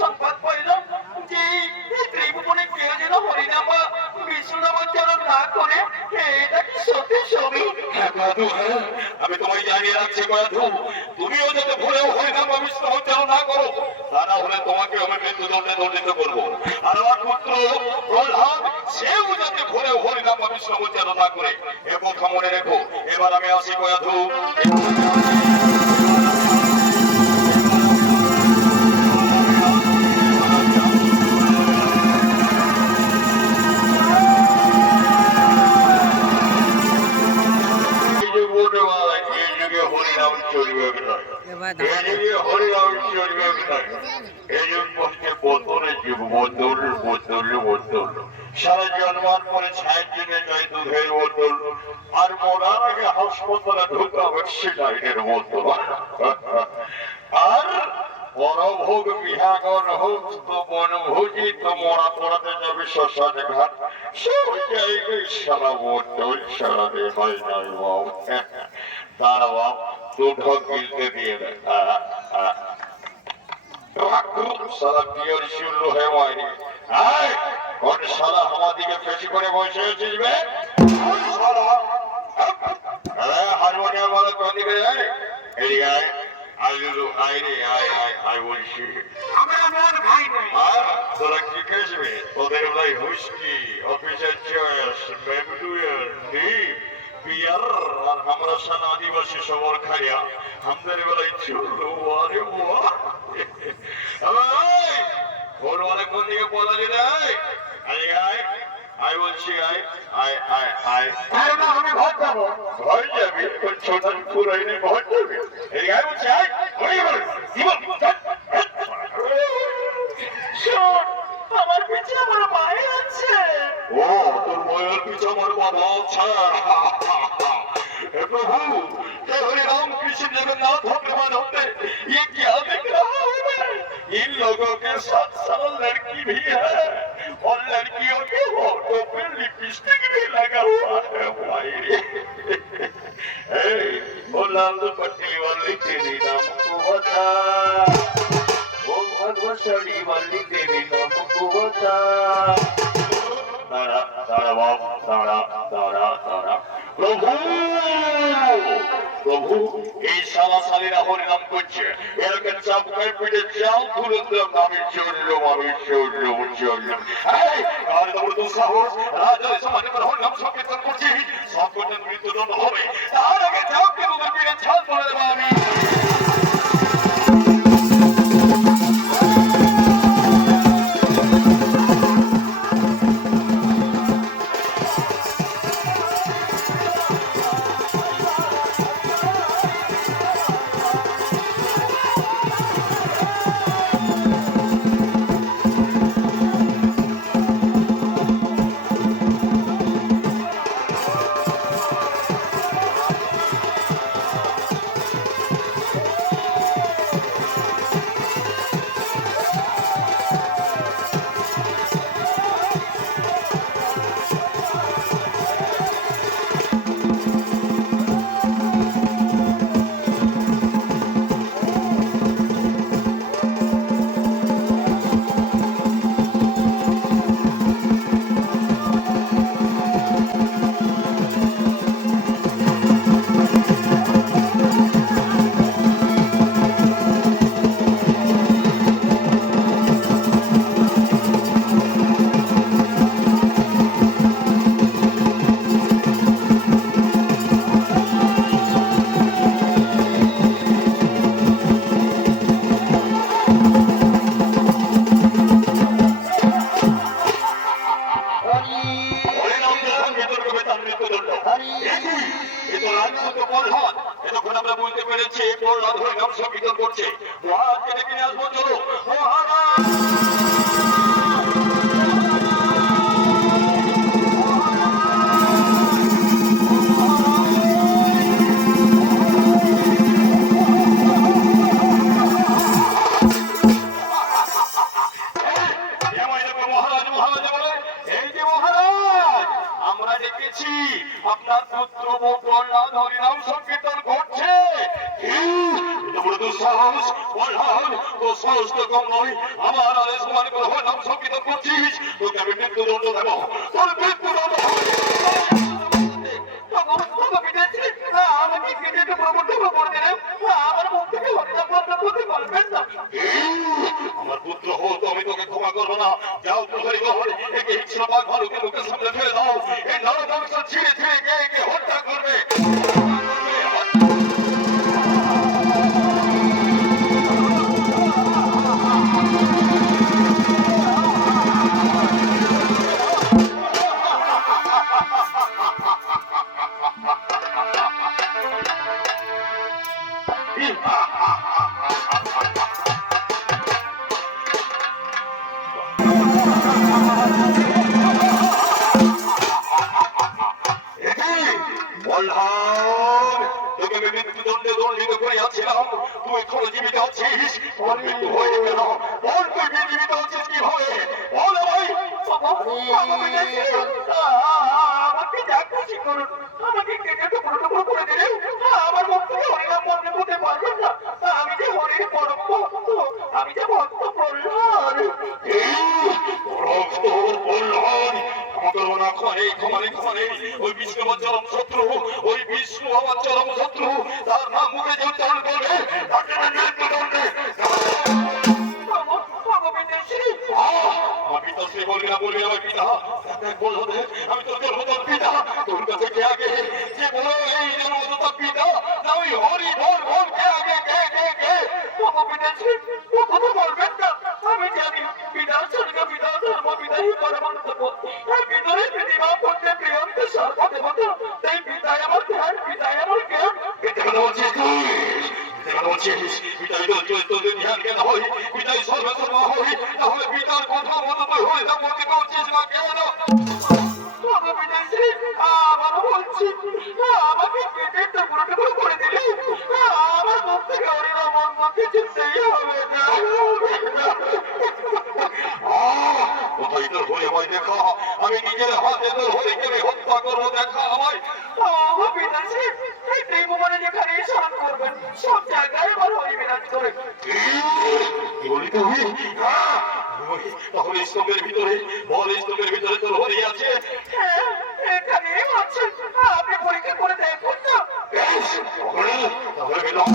সংবাদ পাইলাম যে এই ত্রিভুবনে কেউ যেন হরিনাম বা বিষ্ণুনামোচ্চারণ না করে। এটা কি সত্যি ছবি? হ্যাঁ বধূ, হ্যাঁ, আমি তোমায় জানিয়ে রাখছি বধূ, তুমিও যাতে ভুলেও হরিনাম বা বিষ্ণুনামোচ্চারণ না করো, তা না হলে তোমাকে আমি মৃত্যুদণ্ডে দণ্ডিত করবো। আর আমার পুত্র প্রহ্লাদ, সেও যাতে ভুলেও হরিনাম বা বিষ্ণুনামোচ্চারণ না করে, এ কথা মনে রেখো। এবার আমি আসি বধূ। হরিনাম চলবে নয়, হরিনাম চলবে নয়, এই পক্ষে বদলে জীব বদল বদল বদল, সারা জন্মার পরে ছায়ের জন্য চাই দুধের বোতল, আর মরার আগে হাসপাতালে ঢুকতে হবে সিলাইনের বোতল। আর বনভোগ বিহাগন হোক তো বনভোজি, তো মরা পড়াতে যাবে শ্মশান ঘাট, সব জায়গায় সারা বোতল সারা রে হয় নাই বাবু। দাঁড়া বাবু, দুটো গিলতে দিয়ে দেয়। সারা পিওর শুরু হয়ে মায়নি। কোন সারা আমাদিকে পেছি করে বসে আছিস বে? হারমোনিয়াম বলে কোন দিকে যায়? এদিকে আয়, আয় রে আয় আয় আয় বলছি। তোরা কি খেয়েছিবে? তোদের ভাই হুইস্কি, অফিসের চয়েস, মেমডুয়ার, ডিপ, বিয়ার, আর আমরা সানা আদিবাসী সবর খাইয়া আমাদের বেলায় চললো। আরে বাহ, ওর অনেক কোন দিকে বলা যায়? আরে আয় আয় বলছি, আয় আয় আয় আয়। আমি ঘর যাবো। ঘর যাবি? ওই ছোট পুরাইনি ঘর যাবি? এই আয় বলছি, আয় ঘরে গেল জীবন। আমার পিছে আমার মায়ের আছে। ও, তোর মায়ের পিছে আমার বাবা আছে। हे प्रभु, हे हरि राम कृष्ण जगन्नाथ भगवान होते, ये क्या देख रहा हूँ मैं? इन लोगों के साथ सारा लड़की भी है, और लड़कियों के होठों पे लिपस्टिक भी लगा हुआ है भाई। ओ लाल पट्टी वाली तेरी नाम को बता, ओ भगवत साड़ी वाली तेरी नाम को बता। तारा तारा बाबू, तारा तारा तारा। প্রভু প্রভু, এই সালাসালিরা হরিনাম করছে, এরকে চাপকায় পিঠে চাল তুলে দিলাম, আমি চললাম আমি চললাম চললাম। আর তোর তো সাহস, রাজা সমাজে হরিনাম সংকীর্তন করছি, সব করতে মৃত্যুদণ্ড হবে, তার আগে যাও কি তোদের পিঠে চাল তুলে দেবো আমি। এতক্ষণ আমরা বলতে পেরেছি প্রহ্লাদ হরিনাম সংকীর্তন করছে। মহারাজকে ডেকে নিয়ে আসবো, চলো। মহারাজ, আমরা দেখেছি আপনার পুত্র প্রহ্লাদ হরিনাম সংকীর্তন করছে। দুঃসাহস, প্রহ্লাদ তোর সাহস তো কম নয়, আমার আদেশ মানে করে হয় নাম সংকিত করছিস, তোকে আমি মৃত্যুদণ্ড দেব, তোর মৃত্যুদণ্ড হবে। আমাকে কেটে একটু প্রবর্তন করে দিলেন, আমার মুখ থেকে হরিনাম বন্ধ করতে পারবেন না। আমার পুত্র হো, তো আমি তোকে ক্ষমা করবো না। যাও প্রহরী গণ, একে হিংস্র বাঘ ভালুকের মুখের সামনে ফেলে দাও। এই নরমাংস ছিঁড়ে ছিঁড়ে কে একে হত্যা করবে। বলহাম, তোকে আমি মৃত্যুদণ্ডে দণ্ডিত করিয়াছিলাম, তুই এখনো জীবিত আছিস, তোর মৃত্যু হয়ে গেল। বল তুই জীবিত আছিস কিভাবে, বল ভাই। আমাকে যা খুশি করুন, আমাকে কেটে টুকরো টুকরো করে দিলে আমার মুখ থেকে হরিনাম বন্ধ করতে পারবেন না। আমি যে হরির পরম ভক্ত, আমি যে ভক্ত প্রহ্লাদ। ভক্ত বলহাম, ক্ষমা করবো না, ক্ষমা নেই। ওই বিষ্ণু আমার চরম শত্রু, ওই বিষ্ণু আমার চরম শত্রু, তার নাম মুখে যে উচ্চারণ করবে তাকে আমি মৃত্যুদণ্ডে। আমার পিতাশ্রী বলবি না, আমার পিতা বলবে, আমি তোর জন্মদার পিতা, তোর কাছে কে আগে, যে বলো এই জন্মদার পিতা, না ওই হরি বল বল কে আগে, কে কথা বলবেন না, আমি জানি পিতা স্বর্গ পিতা ধর্ম পিতাই পরমাত্ম, পিতারে পৃথিবী পড়তে প্রিয়ন্ত সর্বদেবতা, তাই পিতাই আমার ধ্যান, পিতাই আমার জ্ঞান। পিতাই তোদের ধ্যান জ্ঞান হয়, পিতাই সর্বসর্বা হয়, তাহলে পিতার কথা মতো তুই হয়ে যা বলতে পারছিস না কেন? আবারও বলছি, আমাকে কেটে টুকরো টুকরো করে দিলে আমার মুখ থেকে হরিনাম বন্ধ কিছুতেই হবে না। কোথায় তোর হয়ে হয় দেখা, আমি নিজের হাতে তোর হরিকে হত্যা করবো, দেখা আমায়। পিতাশ্রী, এই ত্রিভুবনে যেখানে স্মরণ করবেন সব জায়গায় আমার হরি বিরাজ করে। কি বলি তুই? তাহলে স্তম্ভের ভিতরে, বল স্তম্ভের ভিতরে তোর হরি আছে? হ্যাঁ, এখানে আছেন, আপনি পরীক্ষা করে দেখুন না। বেশ, তাহলে গেলাম।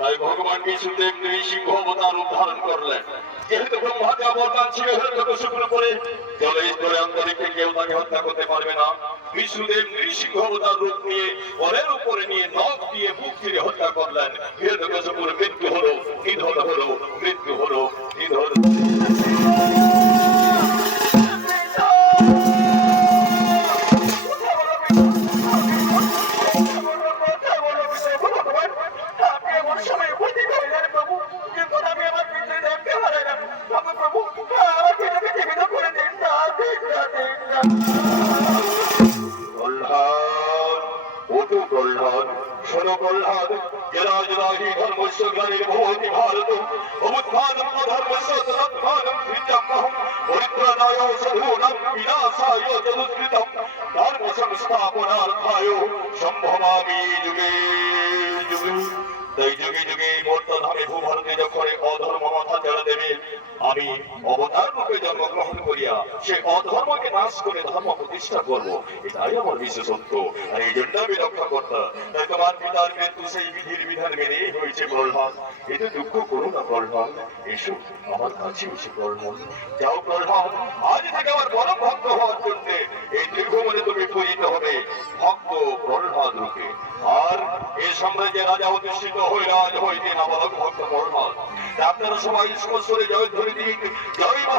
তাই ভগবান বিষ্ণুদেব নৃসিংহ অবতার উদ্ধারণ করলেন। যেহেতু ব্রহ্মাতে অবতার ছিল হিরণ্যকশিপুর উপরে, জলে স্তরে অন্তরিক্ষে কেউ তাকে হত্যা করতে পারবে না। বিষ্ণুদেব নৃসিংহ অবতার রূপ নিয়ে বরের উপরে নিয়ে নখ দিয়ে বুক চিরে হত্যা করলেন। হিরণ্যকশিপুর মৃত্যু হলো, নিধন হলো, মৃত্যু হলো, নিধন। আপনি এমন সময় উপস্থিত হইলেন প্রভু, যখন আমি আমার পিতৃদেবকে হারাইলাম। প্রভু, আমার পিতাকে জীবিত করে দিন না, দিন না, দিন না। প্রহ্লাদ, ওটু প্রহ্লাদ, শোনো প্রহ্লাদ, জরা জরাহি ধর্মস্য গ্লানির ভবতি ভারত, অবুত্থানম অধর্মস্য তদুত্থানম সৃজম্যহম, পরিত্রাণায় সাধূনাং বিনাশায় চতুষ্কৃতম, ধর্ম সংস্থাপনার্থায় সম্ভবামি যুগে যুগে। তাই যুগে যুগে বর্তমানে ভূভারতে যখন অধর্ম মাথা চাড়া দেবে, আমি অবতার রূপে জন্মগ্রহণ করিয়া সে অধর্মকে নাশ করে ধর্ম প্রতিষ্ঠা করবো, এটাই আমার বিশেষত্ব। আর এই জন্য আমি রক্ষা করতাম। তাই তোমার পিতার মৃত্যু সেই বিধির বিধান মেনে হয়েছে প্রহ্লাদ। এতে দুঃখ করো না প্রহ্লাদ, এসো আমার কাছে এসে প্রহ্লাদ। যাও প্রহ্লাদ, আজ থেকে আমার পরম ভক্ত হওয়ার জন্য এই ত্রিভুবনে তুমি পূজিত হবে ভক্ত প্রহ্লাদ রূপে। আর এই সাম্রাজ্যে রাজা অধিষ্ঠিত হয়ে রাজ হইতে নাবালক ভক্ত প্রহ্লাদ। আপনারা সবাই স্পষ্টরে জয় ধরে দিন, জয় মা।